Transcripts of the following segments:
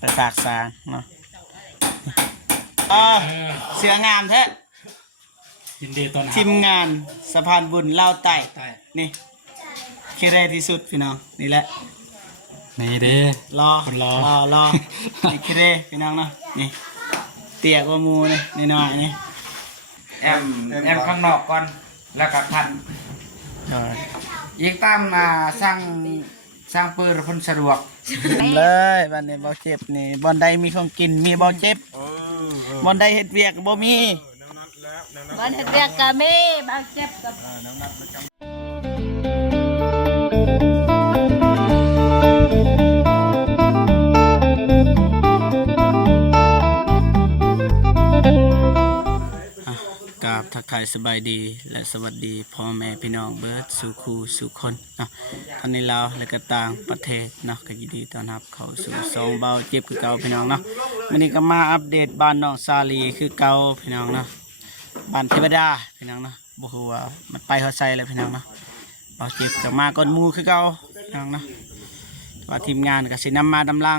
ไปฝากสางเนาะเสืองามแท้ยินดีต้อนรับทีมงานสะพานบุญเล่าไต่นี่คิเรที่สุดพี่น้องนี่แหละนี่เด้รอคนรอนี่คิเรพี่น้องเนาะนี่เตี่ยกว่ามูนี่น้อยนี่แอมข้างนอกก่อนแล้วก็พันยิงตามสร้างปืนคนสะดวกเลยบ้านนี้บ่เจ็บนี่บ่อนใดมีของกินมีบ่เจ็บบ่อนใดเฮ็ดเวียกบ่มีบ่เฮ็ดเวียกก็มีบ่เจ็บก็กราบทักทายสบายดีและสวัสดีพ่อแม่พี่น้องเบิร์ดสู่ครูสู่คนเนาะตอนนี้เราและก็ต่างประเทศเนาะก็ยินดีต้อนรับเข้าสู่ซองเบาเจ็บคือเก่าพี่น้องเนาะวันนี้ก็มาอัปเดตบ้านน้องซาลีคือเก่าพี่น้องเนาะบ้านเทวดาพี่น้องเนาะบ่ฮู้ว่ามันไปเฮาใส่แล้วพี่น้องเนาะเบาเจ็บก็มาก่อนหมู่คือเก่าพี่น้องเนาะว่าทีมงานก็สินำมาดำลัง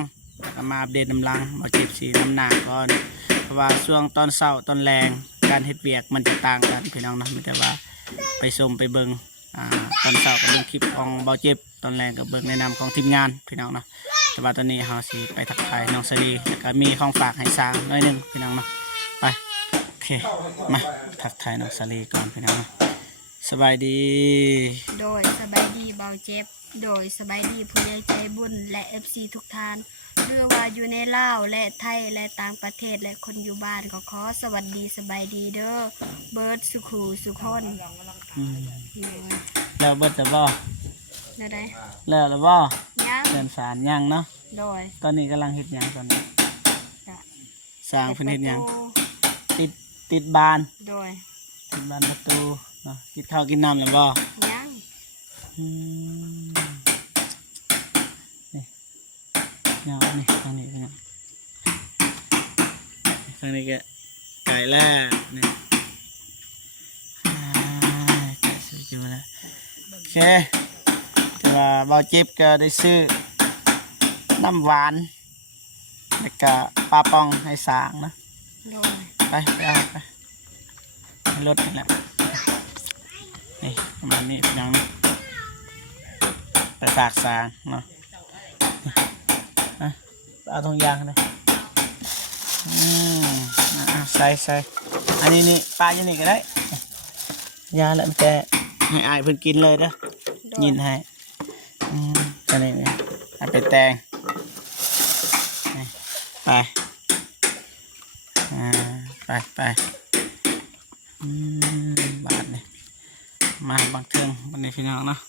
ก็มาอัปเดตดำลังเบาเจ็บสินำหน้าก่อนเพราะว่าช่วงตอนเช้าตอนแรงการเฮ็ดเวียกมันจะต่างกันพี่น้องนะไม่แต่ว่าไปชมไปเบิ่งตอนเช้าก็เบิ่งคลิปของเบาเจ็บตอนแรงก็เบิ่งแนะนำของทีมงานพี่น้องนะแต่ว่าตอนนี้เฮาสิไปทักทายน้องสลีแล้วก็มีของฝากให้สร้างน้อยนึงพี่น้องนะไปโอเคมาทักทายน้องสลีก่อนพี่น้องนะสบายดีโดยสบายดีเบาเจ็บโดยสบายดีผู้ใหญ่ใจบุญและ FC ทุกท่านหรือว่าอยู่ในลาวและไทยและต่างประเทศและคนอยู่บ้านก็ขอสวัสดีสบายดีเด้อเบิร์ดสุขูสุขคนแล้วเบิดจะบ่ได้แล้วหรือบ่ ยังเดินสารยังเนาะโดยตอนนี้กำลังเฮ็ดหยังตอนนี้สร้างเพิ่นเฮ็ดหยังติดบานโดยติดบานประตูเนาะกินข้าวกินน้ำแล้วบ่ยังนี่นี่ทางนี้นะทางนี้ก็ไก่แล้วนี่ไก่สุดยอดแล้วโอเคแต่ว่าเบาจิ๊บก็ได้ซื้อน้ำหวานแล้วก็ปลาปองให้สางนะไปเอาไปให้รถนี่แหละนี่ประมาณนี้ยังไปฝากสางเนาะเอาทองยางเลยใส่อันนี้นี่ปลาอย่างนี้ก็ได้ยาแล้วมันจะให้อายเพิ่นกินเลยนะยินให้อันนี้เอาไปแตงไปบาทนี่มาบางเทิงวันนี้พี่น้องเนาะ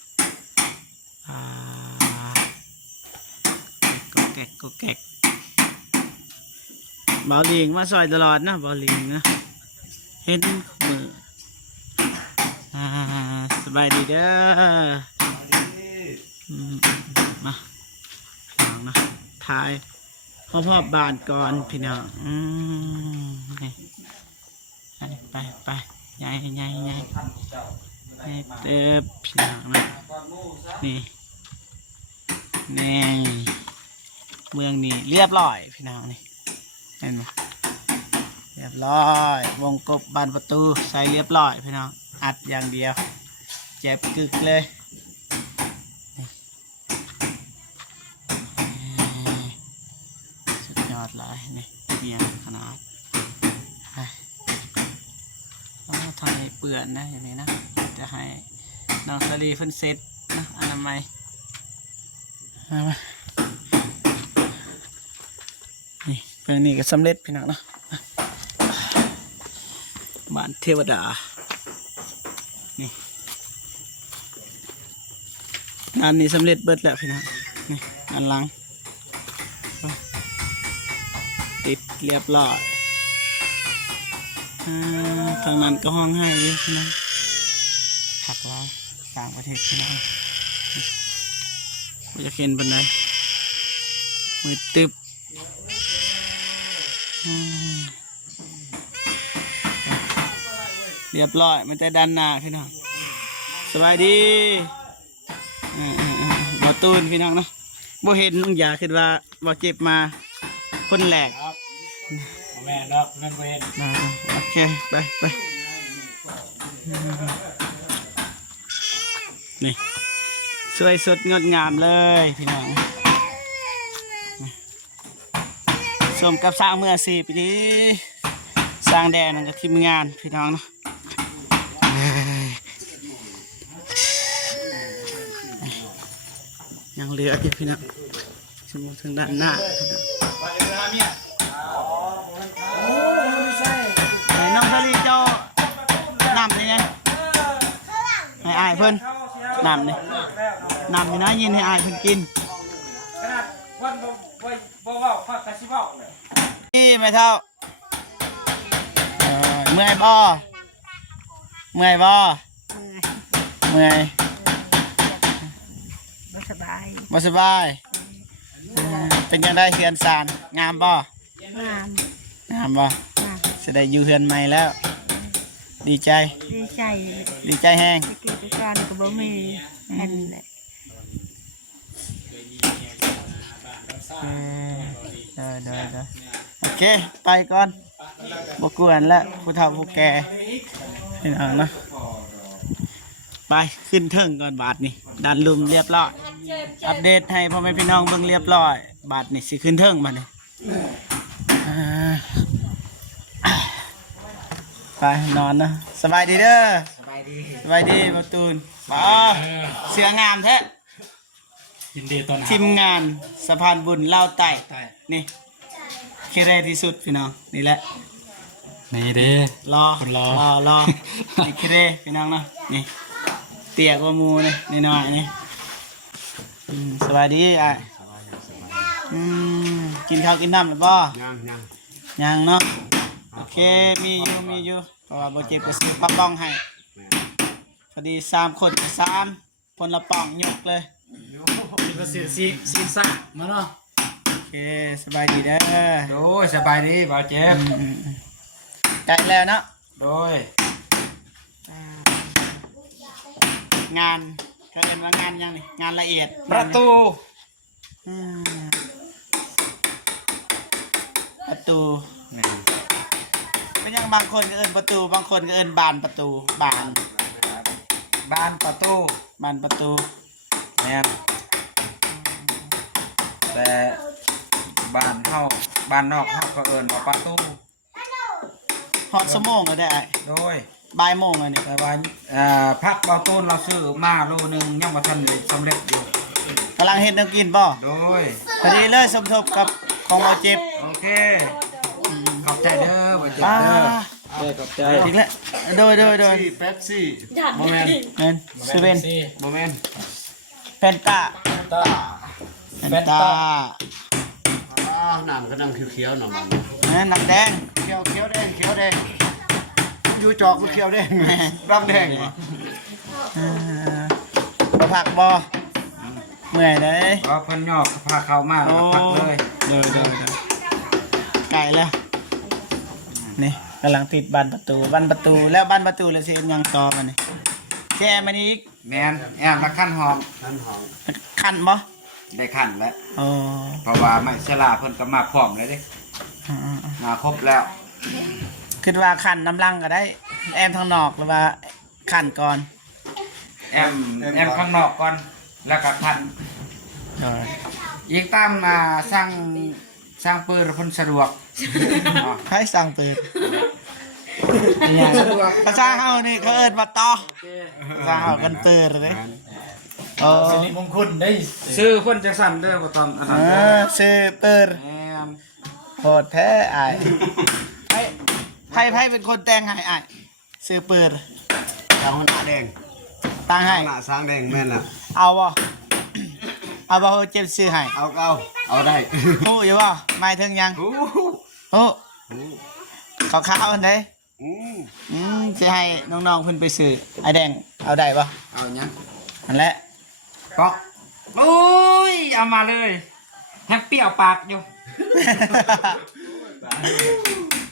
กูแกกบอลลิงมาซอยตลอดนะบอลลิงนะเห็นมือสบายดีเด้อมาพี่น้องนะถ่ายพ่อบ้านก่อนพี่น้องไปใหญ่เติบพี่น้องนะนี่เมืองนี้เรียบร้อยพี่น้องนี่เห็นไหมเรียบร้อยวงกบบานประตูใส่เรียบร้อยพี่น้องอัดอย่างเดียวเจ็บกึกเลยสุดยอดเลยนี่เมียขนาดต้องทำให้เปื่อนนะอย่างนี้นะจะให้น้องสลีเพิ่นเซ็ตนะอนามัยนี่เรื่องนี้ก็สำเร็จพี่น้องเนาะบ้านเทวดานี่งานนี้สำเร็จเบิดแล้วพี่น้องนี่งานหลังติดเรียบร้อยทางนั้นก็ห้องให้เลยพี่น้องผักเราต่างประเทศพี่น้องว่าจะเข็นบนไหนมือตึบเรียบร้อยมันจะดันหน้าพี่น้องสบายดีบ่ตูนพี่น้องเนาะบ่เห็นลุงยาคิดว่าบ่เจ็บมา คนแหลก ครับแม่เนาะแม่นบ่เห็น โอเคไปนี่สวยสดงดงามเลยพี่น้องสมกับสร้างเมื่อ4 ปีนี้สร้างแดนนั่นกับทีมงานพี่น้องเนาะยังเหลืออยู่พี่น้องสมมติทางด้านหน้าไอ้น้องทะเลเจ้านำนี่ไงให้อายเพิ่นนำนี่นำนี่นะยินให้อายเพิ่นกินขนาดวันบ่เว้าพักกะสิเว้าเลยนี่แม่เฒ่าเมื่อยบ่เมื่อยบ่เมื่อยบ่สบายเป็นยังได้เฮือนสานงามบ่งามบ่จะได้อยู่เฮือนใหม่แล้วดีใจแห้ง เกิดการก็บ่มีแม่นแหละ ได้โอเคไปก่อนบกวนแล้วผู้เฒ่าผู้แก่พี่น้องเนาะไปขึ้นเทิงก่อนบาทนี่ดันลุมเรียบร้อยอัปเดตให้พ่อแม่พี่น้องเบิ่งเรียบร้อยบาทนี่สิขึ้นเทิงมาเนี่ยไปนอนนะสบายดีเด้อสบายดีประตูนป้าเสืองามแท้ ยินดีต้อนรับ ทีมงานสะพานบุญเล่าไต่นี่คิดแรที่สุดพี่น้องนี่แหละ นี่เด้ รอ คนรอ นี่คิดแรพี่น้องเนาะนี่เตี้ยกว่าหมูนี่น้อยๆนี่สวัสดีอ่ะกินข้าวกินน้ำหรือเปล่ายังเนาะโอเคมีอยู่เพราะว่าโบเจ็บก็ซื้อปลาป้องให้พอดี3 คน3คนละป่องยกเลย สิบ่ซื้อซีซ่ามาเนาะ โอเคสบายดีเด้อ โดยสบายดีบ่าวเจ็บ ใกล้แล้วเนาะ โดย งานก็เรียนว่างานยังนี่งานละเอียด ประตู อืมประตูไม่ยังบางคนก็เอิ้นประตูบางคนก็เอิ้นบานประตูบาน บ้านประตู บานประตู แม่นแต่บ้านเฮาบ้านนอกเฮาก็เอิ้นว่าประตู ฮอดสมงก็ได้ โดย บ่ายโมงแล้วนี่ แต่ว่าพักเบาต้นเราซื้อมาโลนึงยังบ่ทันได้สำเร็จอยู่ กำลังเฮ็ดแน้ำกินป่ะ โดย พอดีเลยสมทบกับของเราเจ็บ โอเคขอบใจเด้อบ่าวเจ็บ อ่า เด้อขอบใจ อีกแล้วโดย เป๊ปซี่โมเมน เงินเซเว่น โมเมน แฟนตาแฟนตา น้ำก็ดังเขียวๆหน่อยมัน น้ำแดง เขียวแดงอยู่จอกมันเขียวแดงร่างแดงวะ ประผักบ่เมื่อยเลย อ๋อเพิ่นยอกพาเข้ามาแล้วก็พักเลย เดินไก่แล้วนี่กำลังติดบานประตูแล้วบานประตูแล้วสิยังต่อมานี่แค่มันอีก แมนแอมละขั้นหอม ท่านหอม คันบ่ ได้ขั้นแล้ว อ๋อ เพราะว่าไม่สลาเพิ่นก็มาพร้อมเลยเด้มาครบแล้ว คิดว่าคันน้ำลังก็ได้แอมทางนอกหรือว่าคันก่อน แอมข้างนอกก่อนแล้วก็ขั้นอีกตามสร้างปืนเพิ่นสะดวก ใครสั่งปืนภาษาเฮานี่เขาเอิ้นว่าต่อภาษาเฮากันปืนเลยโอ้ สิริมงคลได้ ซื้อเพิ่นจังซั่นเด้อบ่ต้องอันนั้นเด้อ ซื้อปืน แอม โหดแท้อ้ายไพ่เป็นคนแต่งให้อ้ายซื้อปืน ทางหน้าแดง ตั้งให้ หน้าสร้างแดงแม่นน่ะ เอาบ่เอาบ่เจ็บซื้อให้ เอาได้ โอ้อยู่บ่หมายถึงยัง โอ้ โอ้ขาวๆอันใด อืม สิให้น้องๆเพิ่นไปซื้อไอ้แดงเอาได้บ่ เอาหยัง นั่นแหละ ก็โอ้ยเอามาเลยแฮปปี้เอาปากอยู่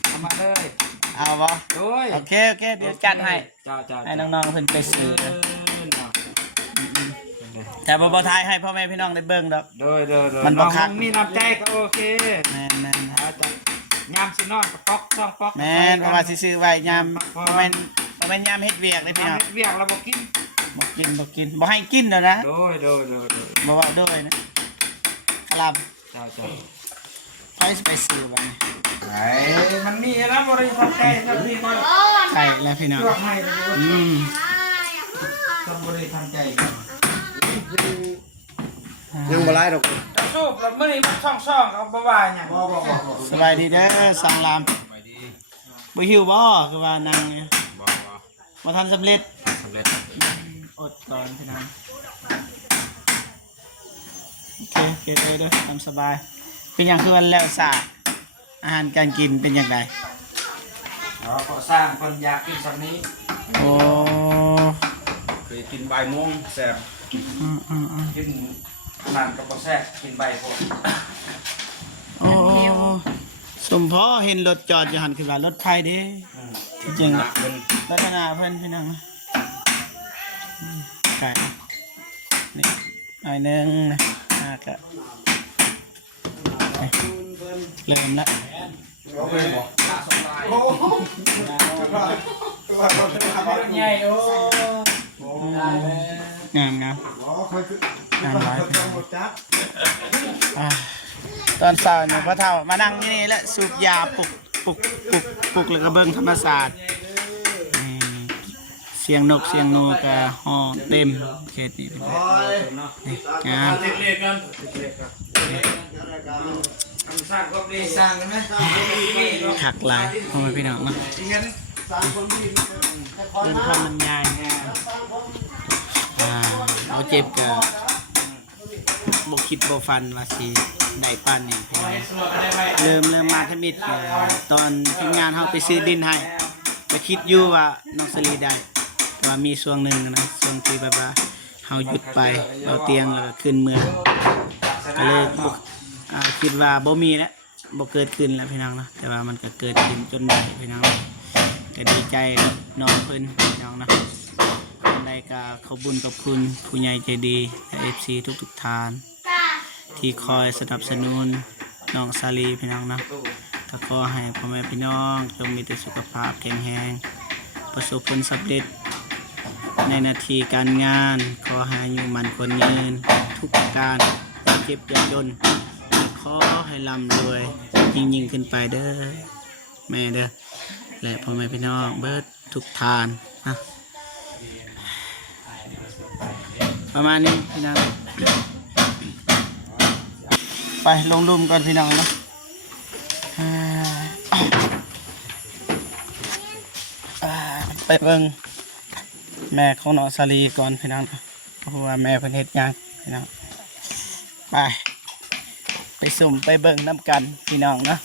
เอามาเลย เอาบ่ โดย โอเคเดี๋ยวจัดให้ จ้า ให้น้องๆเพิ่นไปซื้อ เนาะ ใจ แต่บ่ทายให้พ่อแม่พี่น้องได้เบิ่งดอก โดยมันบ่คัก มีน้ำใจก็โอเค แม่น อาจารย์ยามสินอนก็ป๊อกช่องป๊อก แม่นเพราะว่าสิซื้อไว้ยามบ่แม่นยามเฮ็ดเวียกเลยพี่น้อง เวียกเราบ่กิน บ่กินบ่ให้กินเด้อนะ โดย บ่ว่าด้วยนะครับ เจ้า ไปซื้อไว้ ไอ้มันมีนะบริษัทไก่สักทีก่อน ไก่แล้วพี่น้อง เลือกให้ อืม ต้องบริษัทไก่ ยังบ่ไล่ดอก จะสูบแล้วมื้อนี้มันช่องเขาบ่ว่าหยัง บ่ สบายดีเด้อสังรามบ่หิวบ่คือว่านั่งเนี่ยบ่ทันสำเร็จอดก่อนพี่น้องโอเคเด้อตามสบายเป็นหยังคือวันแล้วซะอาหารการกินเป็นจังได เราก็สร้างคนอยากกินสำนี้ โอ้ เคยกินบ่ายโมงแซ่บ กินนั่นก็บ่แซ่บกินใบพวก โอ้สมพอเห็นรถจอดอยู่หันคือว่ารถไฟเด้ที่จริงลักษณะเพิ่นพี่น้องไก่นี่หน่อยนึงนะก็เริ่มละงามงามหลายตอนเช้าเนี่ยพ่อเฒ่ามานั่งที่นี่แหละสูบยาปลุกแล้วก็เบิ่งธรรมศาสตร์เสียงนกเสียงนูก็ห้องเต็มเขตนี้เป็นงาม เล็กๆกัน สร้างก็ดีสร้างกันไหม ขักหลายพ่อแม่พี่น้องเนาะเดินความมันใหญ่เอาเจ็บก็บ่คิดบ่ฟันว่าสิได้ปานนี้พี่น้องเริ่มมาทมิดตอนทีมงานเฮาไปซื้อดินให้ก็คิดอยู่ว่าน้องสลีได้แต่ว่ามีช่วงหนึงนะช่วงที่แบบว่าเฮาหยุดไปเราเตียงแล้วก็ขึ้นเมืองก็เลยคิดว่าบ่มีแล้วบ่เกิดขึ้นแล้วพี่น้องเนาะแต่ว่ามันก็เกิดขึ้นจนได้พี่น้องก็ดีใจกับน้องเพิ่นพี่น้องเนาะได้ก็ขอบคุญกับคุณผู้ใหญ่ใจดีและ FC ทุกท่านที่คอยสนับสนุนน้องสาลีพี่น้องเนาะก็ขอให้พ่อแม่พี่น้องจงมีแต่สุขภาพแข็งแรงประสบผลสำเร็จในหน้าที่การงานขอให้อายุมั่นขวัญยืนทุกประการอย่าเจ็บอย่าจนขอให้ร่ำรวยยิ่งขึ้นไปเด้อแม่เด้อและพ่อแม่พี่น้องเบิดทุกทานนะประมาณนี้พี่น้องไปลงรุมก่อนพี่น้องเนาะไปเบิ่งแม่ของน้องสาลีก่อนพี่น้องเพราะว่าแม่เพิ่นเฮ็ดหยังพี่น้องไปสุ่มไปเบิ่งน้ำกันพี่น้องเนาะ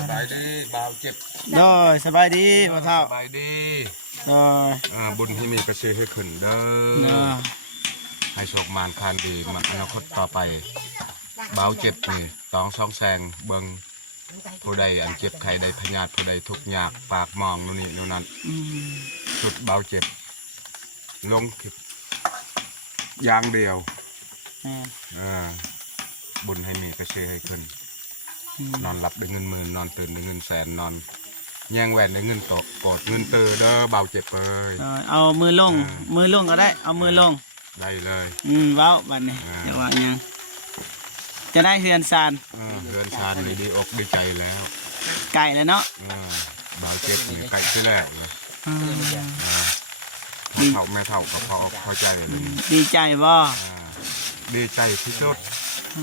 สบายดีบ่าวเจ็บ สบายดีพ่อเฒ่า สบายดี บุญที่มีกระเชือให้ขึ้นเด้อให้โชคมานคานดีมาอนาคตต่อไปเบาเจ็บนี่ต้องซ่องแซงเบิงผู้ใดอันเจ็บใครใดพยาธิผู้ใดทุกข์ยากปากมองนู่นนี่นู่นนั่นจุดเบาเจ็บลงอย่างเดียวบุญให้มีกระเชือให้ขึ้นนอนหลับได้เงินหมื่นนอนตื่นได้เงินแสนนอนแย่งแหวนได้เงินโตกดเงินเตอเด้อเบาเจ็บเลยเอามือลงก็ได้เอามือลงได้เลยเว้าบัดนี้เดี๋ยวว่าหยังจะได้เฮือนซานเฮือนซานนี่ดีอกดีใจแล้ว ไก่แล้วเนาะเบาเจ็บนี่ไก่ที่แรกเลยเท่าแม่เท่ากับพอใจเลยดีใจบ่ ดีใจที่สุด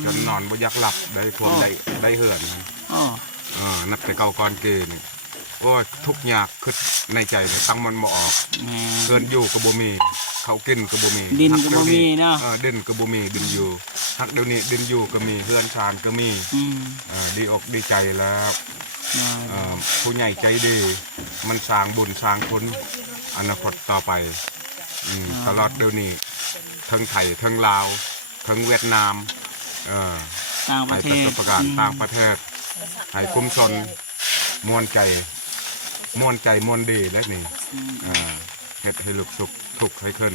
จนนอนบ่อยากหลับได้พวงได้เหือนนับแต่เก่าก่อนเกณฑ์โอ้ยทุกอยากคือในใจตั้งมันบ่ออกเกินอยู่กับบ่มีเขากินกับบ่มีดินกับบ่มีเนาะดินกับบ่มีดินอยู่ฮักเดี๋ยวนี้ดินอยู่ก็มีเฮือนชานก็มีดีอกดีใจแล้วผู้ใหญ่ใจดีมันสร้างบุญสร้างผลอนาคตต่อไปตลอดเดี๋ยวนี้ทั้งไทยทั้งลาวทั้งเวียดนามให้ประสบการณ์ต่างประเทศให้คุ้มชนมวนใจมวนดีและนี่เฮ็ดให้ลูกสุขทุกข์ให้ขึ้น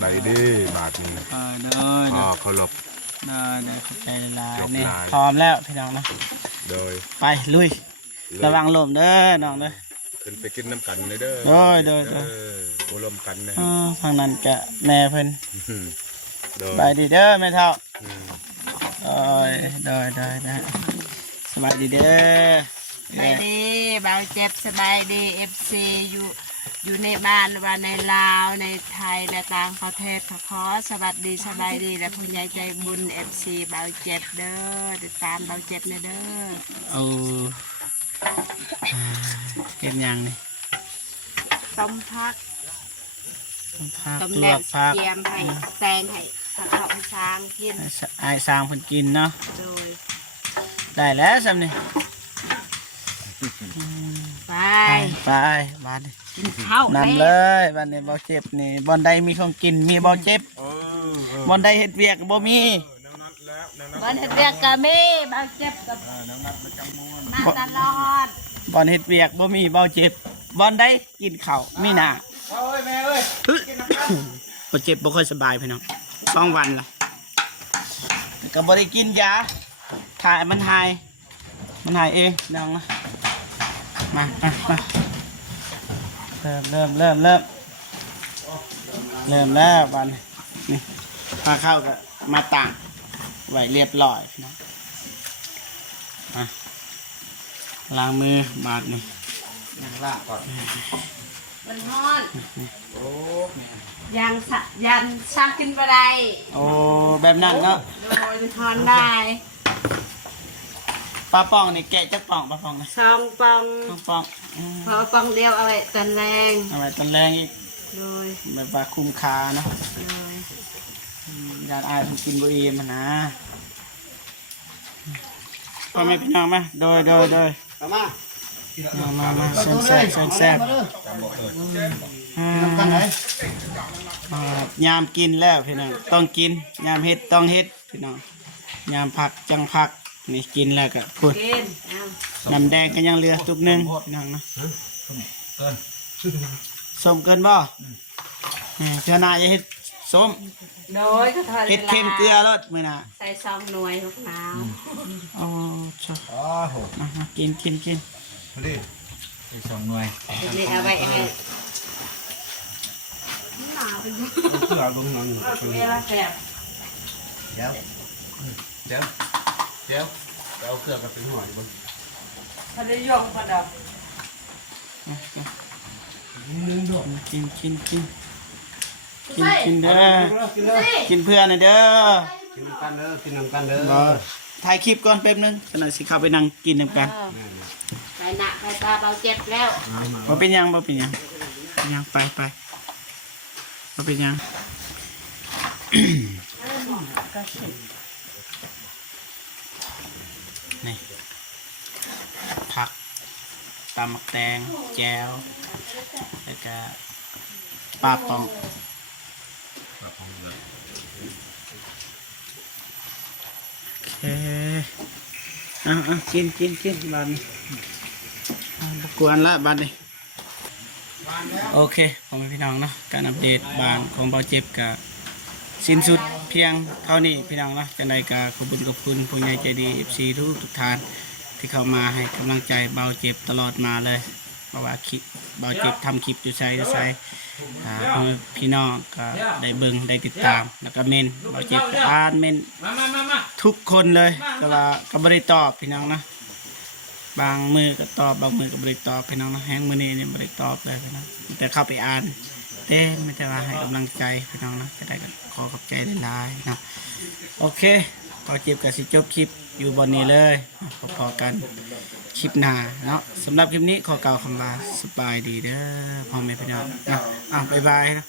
ได้ดีบาทนี้ เด้อ พ เด้ อ อ เคารพ เด้อเด้อขอบใจหลาย จบ ๆนี่ หลาย พร้อมแล้วพี่น้องนะ โดย ไปลุยระวังลมเด้อน้องเด้อ ขึ้นไปกินน้ำกันเลยเด้อ โดย โอ้ลมกันนะ ทางนั้นกะแม่เพิ่น โดย บายดีเด้อแม่เฒ่า อืม ได้นะสบายดีเด้อ สบายดีเบาเจ็บสบายดี FC อยู่ในบ้านว่าในลาวในไทยและต่างประเทศขอสวัสดีสบายดีและผู้ใหญ่ใจบุญ FC เบาเจ็บเด้อติดตามเบาเจ็บเด้อ เอาเฮ็ดหยังนี่ ต้มพัก ผัก ต้ม ล แด ว ง กผัก เกียมให้แตงให้ผักเขาให้ช้างกิน ไอ้ายสร้างเพิ่นกินเนาะ โดย ได้แล้วซ้ำนี่ ไป ไปบ้านนี่ กินข้าวน ำเลยบ้านนี้บ่เจ็บนี่บ่อนใดมีของกินมีบ่เจ็บบ่อนใดเฮ็ดเวียกบ่มี วันเรียกกะมีเบาเจ็บกับมาตลอด บ่อนเฮ็ดเวียกบ่มีบ่เจ็บบ่อนใดกินข้าวมีหน้า โอ้ยแม่เอ้ย บ่เจ็บบ่ค่อยสบายพี่น้อง2 วันละก็บ่ได้กินยาถ่ายมันหายเองน้องนะมาเริ่มแล้วบ้านนี่พาเข้าก็มาต่างไว้เรียบร้อยพี่น้องมาล้างมือบาดนี่ ล่างก่อน มันฮ้อนยังสะยันสร้างกินบ่ได้ โอ้แบบนั้นเนาะ โดยมันฮ้อนได้ ปลาป่องนี่แกะจักป่องปลาป่องนะ ซองปอง ต้องป่องพอปองเดียวเอาไว้ตอนแรง เอาไว้ตอนแรงอีก โดย แบบว่าคุ้มค่าเนาะ โดย ยานอายผมกินบุอีมันนะพ่อแม่พี่น้องมาโดย เอามา มาแซ่บยามกินแล้วพี่น้องต้องกินยามเฮ็ดต้องเฮ็ดพี่น้องยามผักจังผักนี่กินแล้วก็พูด กินเอา น้ำแดงก็ยังเหลือตุกหนึงพี่น้องนะส้มเกินบ่เจ้าหน้าอย่าเฮ็ดส้ม โดยก็ทอด เฮ็ดเค็มเกลือรสมื้อน่ะ ใส่ซองหน่วยทุกน้ำ อ๋อชอบ อ๋อโห มากิน พอดี อีก2หน่วย นี่เอาไว้ให้ เสือลงนั่ง เวลาแสบ เดี๋ยวเอาเสือกับเป็นหัวอยู่บน พอได้ยงพอดอก กินเด้อกินเพื่อนนะเด้อ กินน้ำกันเด้อกินน้ำกันเด้อ รอถ่ายคลิปก่อนแป๊บนึงขณะสิเข้าไปนั่งกินนำกัน ใส่หนักใส่ตาเราเจ็บแล้ว บ่เป็นหยังไปบ่เป็นหยัง นี่ผักตำหมักแตงแจวแล้วก็ปลาป่องโอเคกินบานบกวนละบานนี้โอเคผมเป็นพี่น้องเนาะการอัปเดตบ้านของเบาเจ็บกับสิ้นสุดเพียงเท่านี้พี่น้องเนาะจังใดก็ขอบคุณผู้ใหญ่ใจดี FC ทุกท่านที่เข้ามาให้กำลังใจเบาเจ็บตลอดมาเลยเพราะว่าคลิปเบาเจ็บทำคลิปอยู่ไซพี่น้องก็ได้เบิ่งได้ติดตามแล้วก็เมนเบาเจ็บก็อ่านเมน มา ทุกคนเลยแต่ว่าก็บ่ได้ตอบพี่น้องนะบางมือก็ตอบบางมือก็บ่ได้ตอบพี่น้องนะแฮงมื้อนี้เนี่ยบ่ได้ตอบเลยพี่น้องแต่เข้าไปอ่านแต่ไม่แต่ว่าให้กำลังใจพี่น้องนะจะได้ก็ขอขอบใจหลายๆนะโอเคพอจิบกับสิจบคลิปอยู่บนนี้เลยพอๆกันคลิปหน้าเนาะสำหรับคลิปนี้ขอกล่าวคำว่าสบายดีเด้อพ่อแม่พี่น้องนะบ๊ายบายนะ